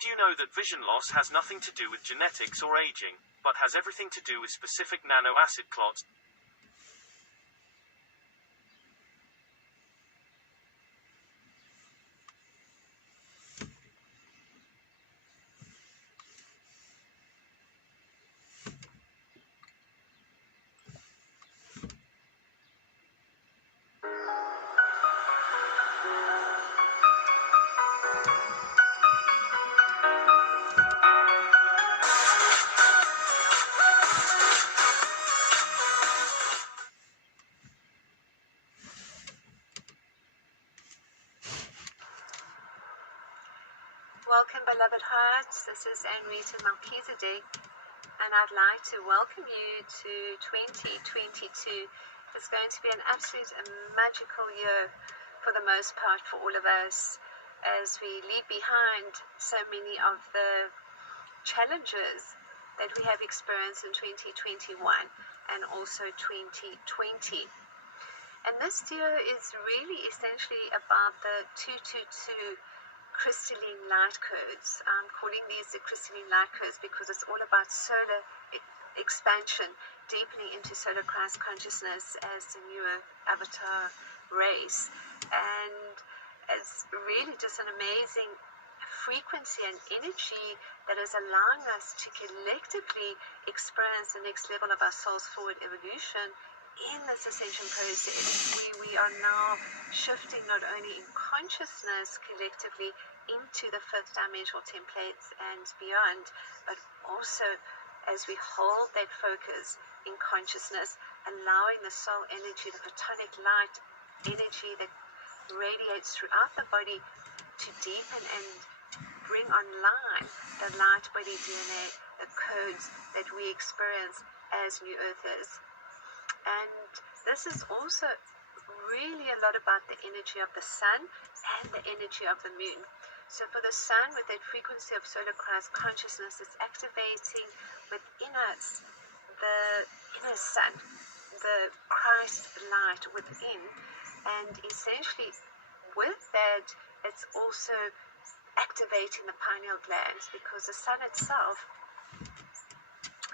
Did you know that vision loss has nothing to do with genetics or aging, but has everything to do with specific nanoacid clots? Welcome, beloved hearts. This is Anrita Melchizedek, and I'd like to welcome you to 2022. It's going to be an absolute magical year for the most part for all of us as we leave behind so many of the challenges that we have experienced in 2021 and also 2020. And this year is really essentially about the 222 crystalline light codes. I'm calling these the crystalline light codes because it's all about solar expansion, deepening into solar Christ consciousness as the newer avatar race. And it's really just an amazing frequency and energy that is allowing us to collectively experience the next level of our soul's forward evolution in this ascension process. We are now shifting not only in consciousness collectively into the fifth dimensional templates and beyond, but also as we hold that focus in consciousness, allowing the soul energy, the photonic light energy that radiates throughout the body to deepen and bring online the light body DNA, the codes that we experience as new earthers. And this is also really a lot about the energy of the sun and the energy of the moon. So for the sun, with that frequency of solar Christ consciousness, it's activating within us the inner sun, the Christ light within. And essentially with that, it's also activating the pineal glands, because the sun itself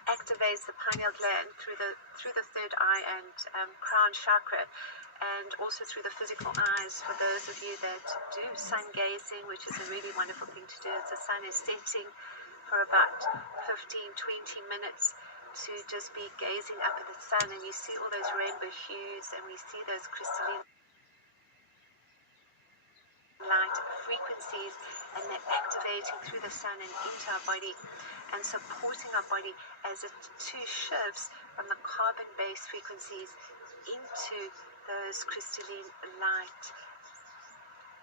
activates the pineal gland through the third eye and crown chakra, and also through the physical eyes. For those of you that do sun gazing, which is a really wonderful thing to do, as the sun is setting, for about 15-20 minutes, to just be gazing up at the sun, and you see all those rainbow hues, and we see those crystalline light frequencies, and they're activating through the sun and into our body and supporting our body as it too shifts from the carbon-based frequencies into those crystalline light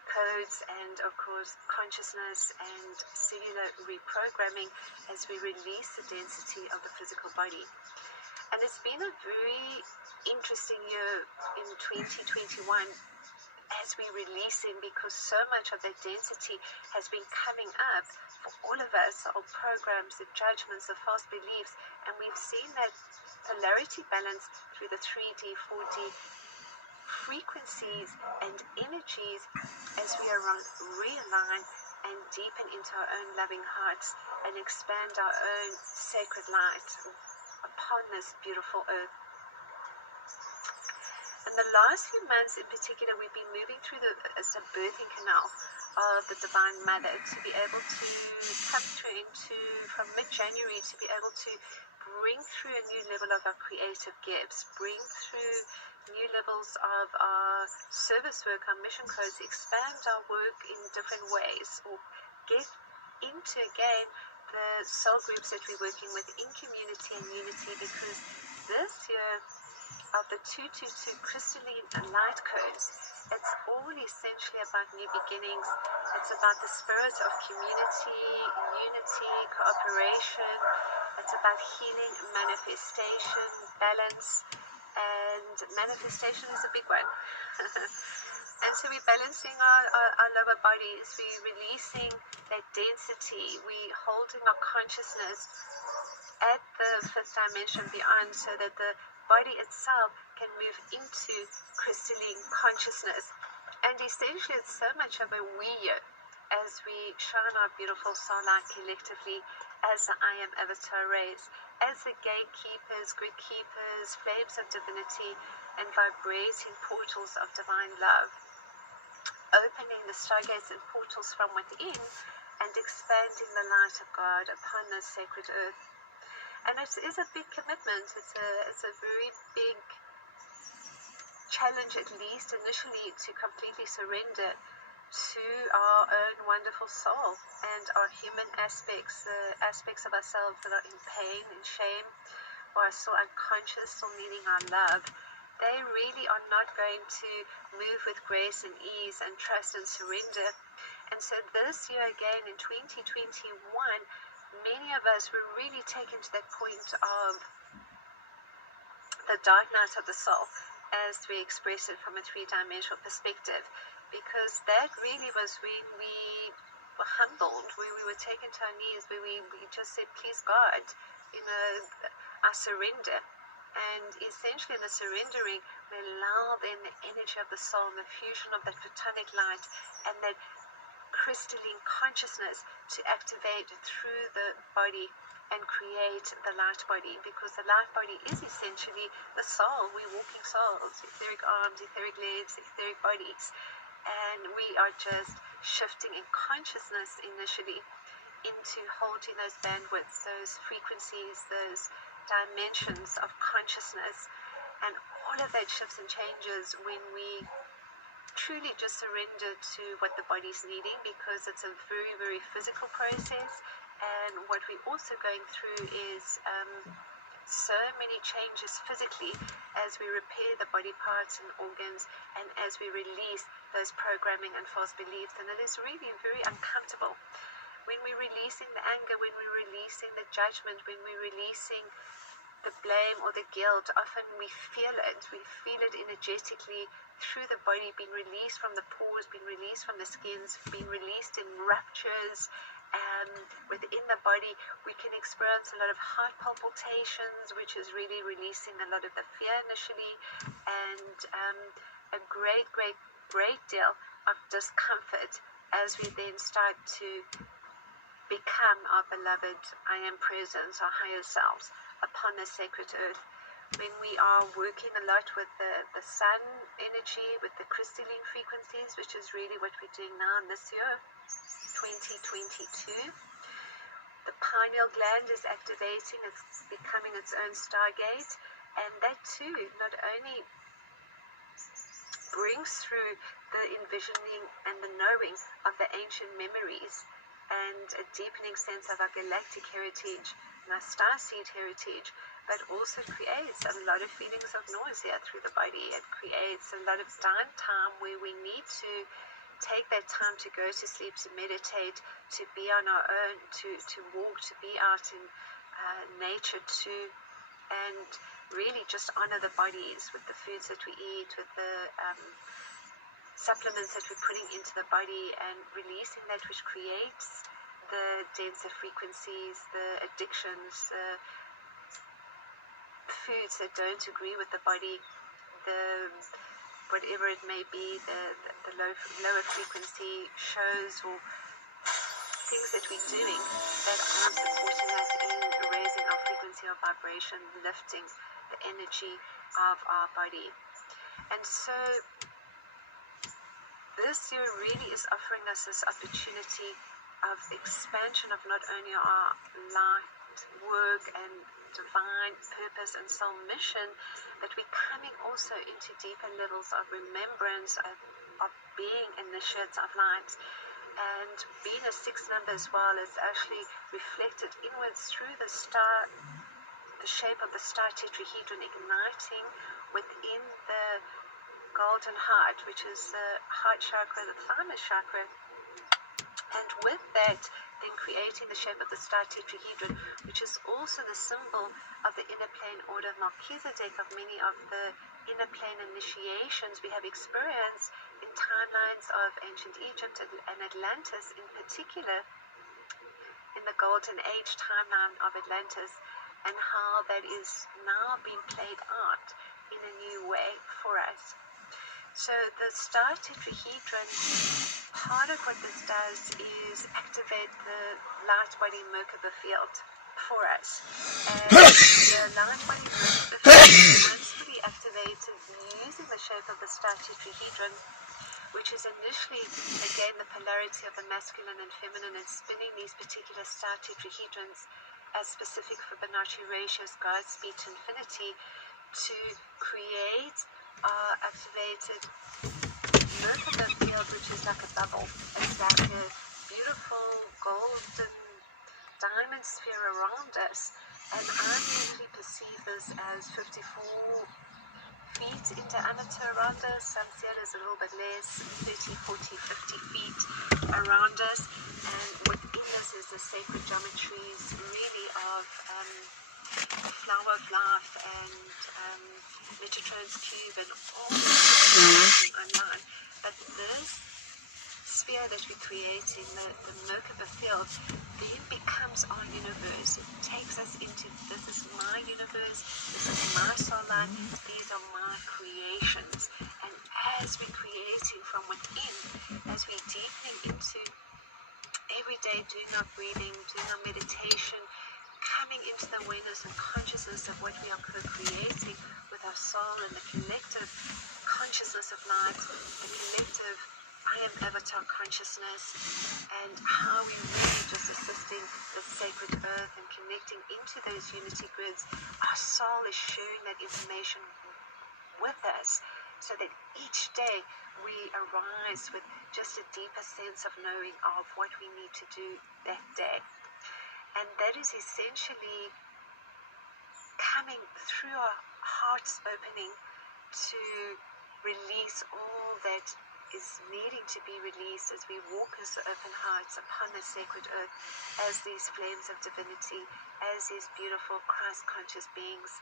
codes, and of course consciousness and cellular reprogramming as we release the density of the physical body. And it's been a very interesting year in 2021 as we're releasing, because so much of that density has been coming up for all of us, our programs, the judgments, the false beliefs, and we've seen that polarity balance through the 3D, 4D frequencies and energies as we realign and deepen into our own loving hearts and expand our own sacred light upon this beautiful earth. In the last few months in particular, we've been moving through the birthing canal of the Divine Mother to be able to come through into, from mid-January, to be able to bring through a new level of our creative gifts, bring through new levels of our service work, our mission codes, expand our work in different ways, or get into, again, the soul groups that we're working with in community and unity, because this year, of the 222 crystalline light codes, it's all essentially about new beginnings. It's about the spirit of community, unity, cooperation. It's about healing, manifestation, balance, and manifestation is a big one. And so we're balancing our lower bodies, we're releasing that density, we're holding our consciousness at the fifth dimension beyond, so that the body itself can move into crystalline consciousness. And essentially it's so much of a we year as we shine our beautiful soul light collectively as the I Am Avatar rays, as the gatekeepers, grid keepers, flames of divinity, and vibrating portals of divine love, opening the stargates and portals from within and expanding the light of God upon this sacred earth. And it is a big commitment. It's a very big challenge, at least initially, to completely surrender to our own wonderful soul and our human aspects, the aspects of ourselves that are in pain and shame, or are still unconscious, still needing our love. They really are not going to move with grace and ease and trust and surrender. And so this year again, in 2021, many of us were really taken to that point of the dark night of the soul, as we express it from a three-dimensional perspective, because that really was when we were humbled, where we were taken to our knees, where we just said, please God, I surrender. And essentially in the surrendering, we allow then the energy of the soul and the fusion of that photonic light and that crystalline consciousness to activate through the body and create the light body, because the light body is essentially the soul. We're walking souls, etheric arms, etheric legs, etheric bodies, and we are just shifting in consciousness initially into holding those bandwidths, those frequencies, those dimensions of consciousness. And all of that shifts and changes when we truly just surrender to what the body's needing, because it's a very, very physical process. And what we're also going through is so many changes physically as we repair the body parts and organs, and as we release those programming and false beliefs. And it is really very uncomfortable. When we're releasing the anger, when we're releasing the judgment, when we're releasing the blame or the guilt, often we feel it. We feel it energetically through the body, being released from the pores, being released from the skins, being released in ruptures. Within the body, we can experience a lot of heart palpitations, which is really releasing a lot of the fear initially, and a great deal of discomfort as we then start to become our beloved I Am presence, our higher selves upon the sacred earth. When we are working a lot with the sun energy, with the crystalline frequencies, which is really what we're doing now in this year, 2022. The pineal gland is activating, it's becoming its own stargate, and that too not only brings through the envisioning and the knowing of the ancient memories and a deepening sense of our galactic heritage and our starseed heritage, but also creates a lot of feelings of nausea through the body. It creates a lot of downtime where we need to take that time to go to sleep, to meditate, to be on our own, to walk, to be out in nature too, and really just honor the bodies with the foods that we eat, with the supplements that we're putting into the body, and releasing that which creates the denser frequencies, the addictions, the foods that don't agree with the body, the whatever it may be, the lower frequency shows or things that we're doing that aren't supporting us in raising our frequency of vibration, lifting the energy of our body. And so this year really is offering us this opportunity of expansion of not only our light work and divine purpose and soul mission, but we're coming also into deeper levels of remembrance of being initiates of light. And being a sixth number as well is actually reflected inwards through the star, the shape of the star tetrahedron igniting within the golden heart, which is the heart chakra, the thymus chakra. And with that, then creating the shape of the star tetrahedron, which is also the symbol of the inner plane order of Melchizedek, of many of the inner plane initiations we have experienced in timelines of ancient Egypt and Atlantis in particular, in the golden age timeline of Atlantis, and how that is now being played out in a new way for us. So the star tetrahedron, part of what this does is activate the light body Merkaba field for us. And the light body Merkaba field, once fully activated using the shape of the star tetrahedron, which is initially, again, the polarity of the masculine and feminine, and spinning these particular star tetrahedrons as specific Fibonacci ratios, Godspeed to infinity, to create our activated Merkaba field, which is like a bubble. It's like a beautiful golden diamond sphere around us, and I usually perceive this as 54 feet in diameter around us. Some see it as a little bit less, 30, 40, 50 feet around us, and within this is the sacred geometries really of flower of life and Metatron's cube and all online. But this sphere that we're creating, the Merkaba field, then becomes our universe. It takes us into, this is my universe, this is my soul light, these are my creations. And as we're creating from within, as we're deepening into every day, doing our breathing, doing our meditation, coming into the awareness and consciousness of what we are co-creating with our soul and the collective consciousness of light, the collective I am avatar consciousness, and how we really just assisting the sacred earth and connecting into those unity grids. Our soul is sharing that information with us so that each day we arise with just a deeper sense of knowing of what we need to do that day. And that is essentially coming through our hearts opening to release all that is needing to be released as we walk as open hearts upon the sacred earth, as these flames of divinity, as these beautiful Christ-conscious beings,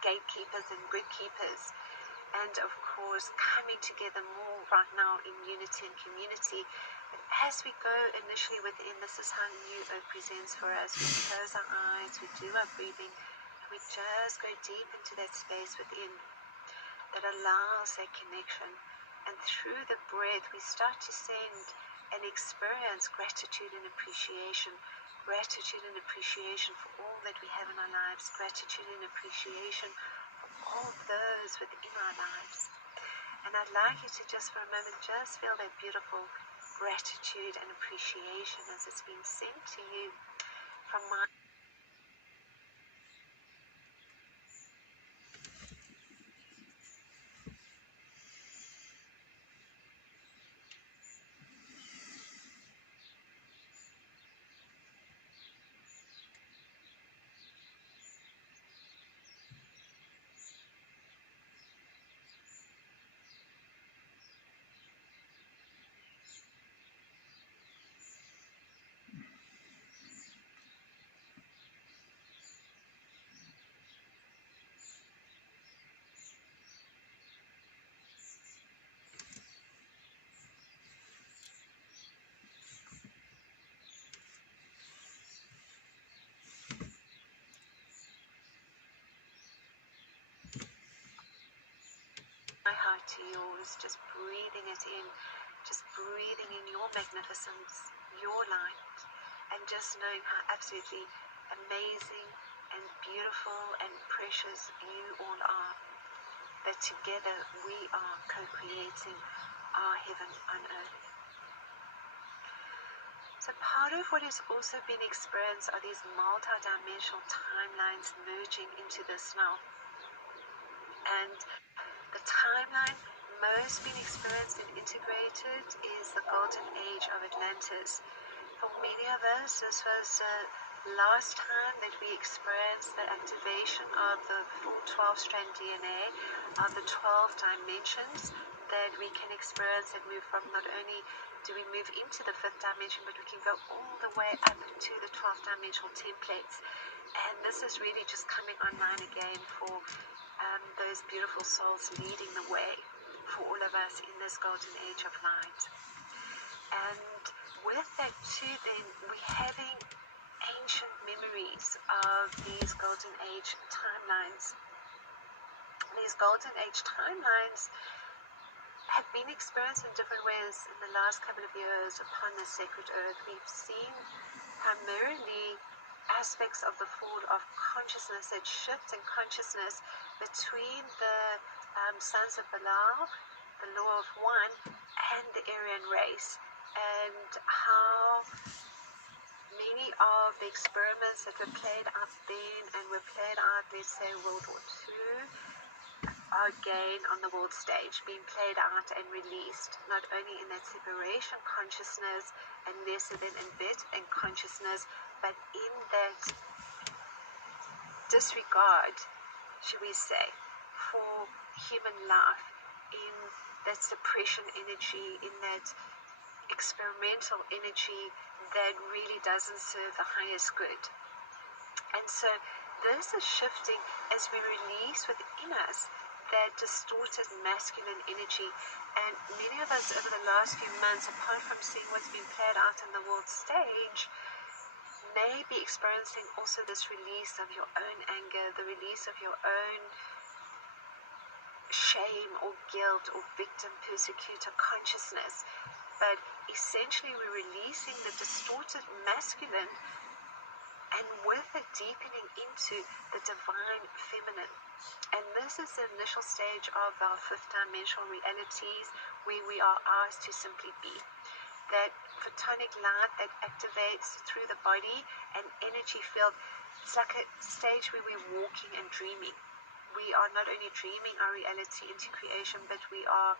gatekeepers and grid keepers, and of course coming together more right now in unity and community. And as we go initially within, this is how New Earth presents for us. We close our eyes, we do our breathing, and we just go deep into that space within that allows that connection. And through the breath, we start to send and experience gratitude and appreciation. Gratitude and appreciation for all that we have in our lives. Gratitude and appreciation for all those within our lives. And I'd like you to just for a moment, just feel that beautiful gratitude and appreciation as it's been sent to you from my heart to yours, just breathing it in, just breathing in your magnificence, your light, and just knowing how absolutely amazing and beautiful and precious you all are, that together we are co-creating our heaven on earth. So part of what has also been experienced are these multi-dimensional timelines merging into this now. And the timeline most been experienced and integrated is the golden age of Atlantis. For many of us, this was the last time that we experienced the activation of the full 12-strand DNA of the 12 dimensions that we can experience and move from. Not only do we move into the 5th dimension, but we can go all the way up to the 12th dimensional templates. And this is really just coming online again for those beautiful souls leading the way for all of us in this golden age of light. And with that too, then we're having ancient memories of these golden age timelines these golden age timelines have been experienced in different ways in the last couple of years upon the sacred earth. We've seen primarily aspects of the fall of consciousness, that shift in consciousness between the sons of Belial, the law of one, and the Aryan race, and how many of the experiments that were played out then and were played out, let's say, World War II, are again on the world stage, being played out and released, not only in that separation consciousness and lesser than embedded in consciousness, but in that disregard, should we say, for human life, in that suppression energy, in that experimental energy that really doesn't serve the highest good. And so this is shifting as we release within us that distorted masculine energy. And many of us over the last few months, apart from seeing what's been played out on the world stage, may be experiencing also this release of your own anger, the release of your own shame or guilt or victim persecutor consciousness. But essentially we're releasing the distorted masculine, and with it deepening into the divine feminine. And this is the initial stage of our fifth dimensional realities, where we are asked to simply be. That photonic light that activates through the body and energy field. It's like a stage where we're walking and dreaming. We are not only dreaming our reality into creation, but we are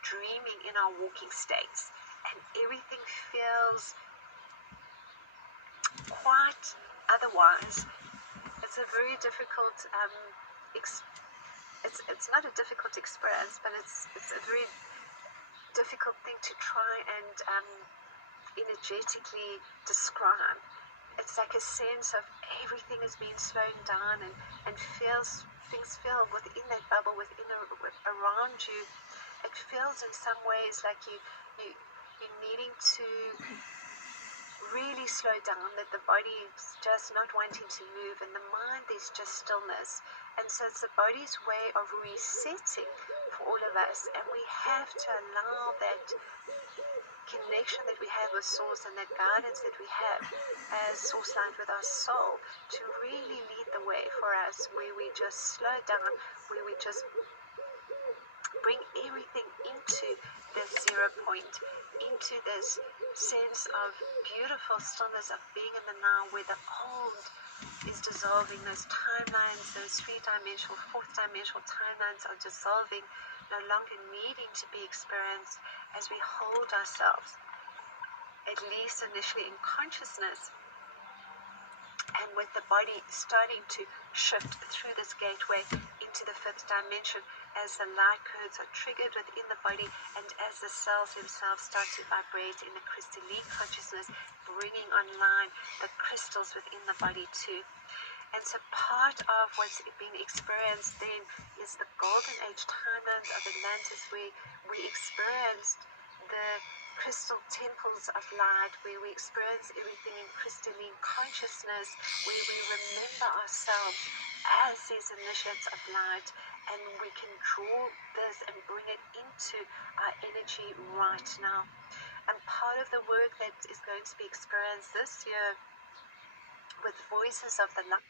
dreaming in our walking states. And everything feels quite otherwise. It's a very difficult it's not a difficult experience, but it's a very difficult thing to try and energetically describe. It's like a sense of everything is being slowed down, and things feel within that bubble, around you. It feels in some ways like you're needing to really slow down, that the body is just not wanting to move, and the mind is just stillness. And so it's the body's way of resetting for all of us, and we have to allow that connection that we have with Source and that guidance that we have as Source Light with our soul to really lead the way for us, where we just slow down, where we just bring everything into this 0 point, into this sense of beautiful stillness of being in the now, where the old is dissolving, those timelines, those three-dimensional, fourth-dimensional timelines are dissolving, no longer needing to be experienced, as we hold ourselves, at least initially in consciousness, and with the body starting to shift through this gateway into the fifth dimension, as the light codes are triggered within the body, and as the cells themselves start to vibrate in the crystalline consciousness, bringing online the crystals within the body too. And so part of what's being experienced then is the golden age timelines of Atlantis, where we experienced the crystal temples of light, where we experience everything in crystalline consciousness, where we remember ourselves as these initiates of light, and we can draw this and bring it into our energy right now. And part of the work that is going to be experienced this year with Voices of the Light,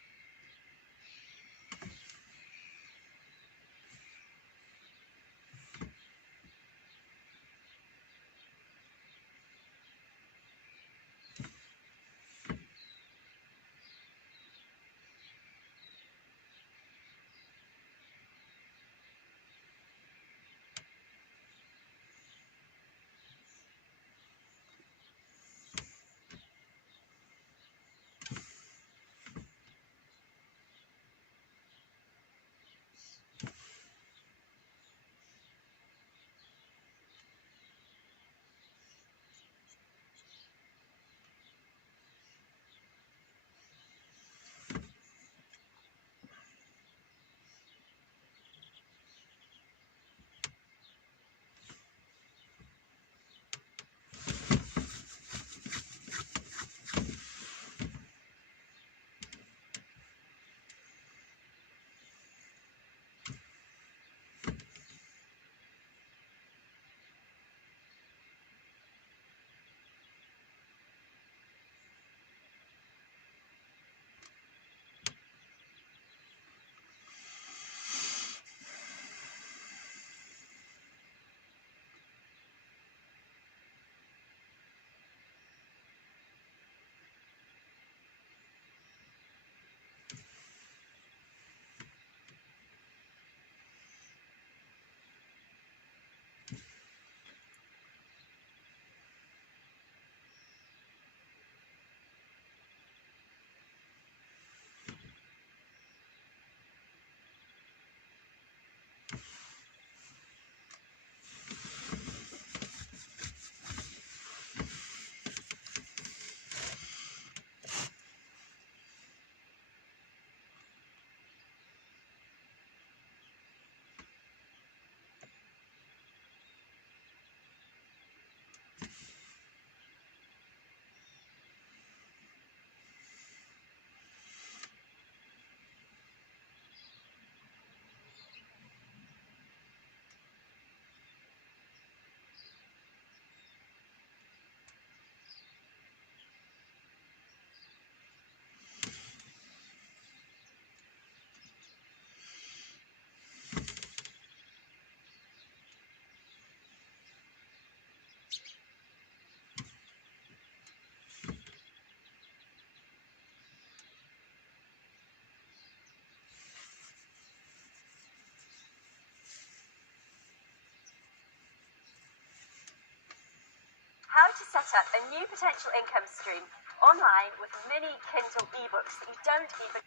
to set up a new potential income stream online with mini Kindle ebooks that you don't even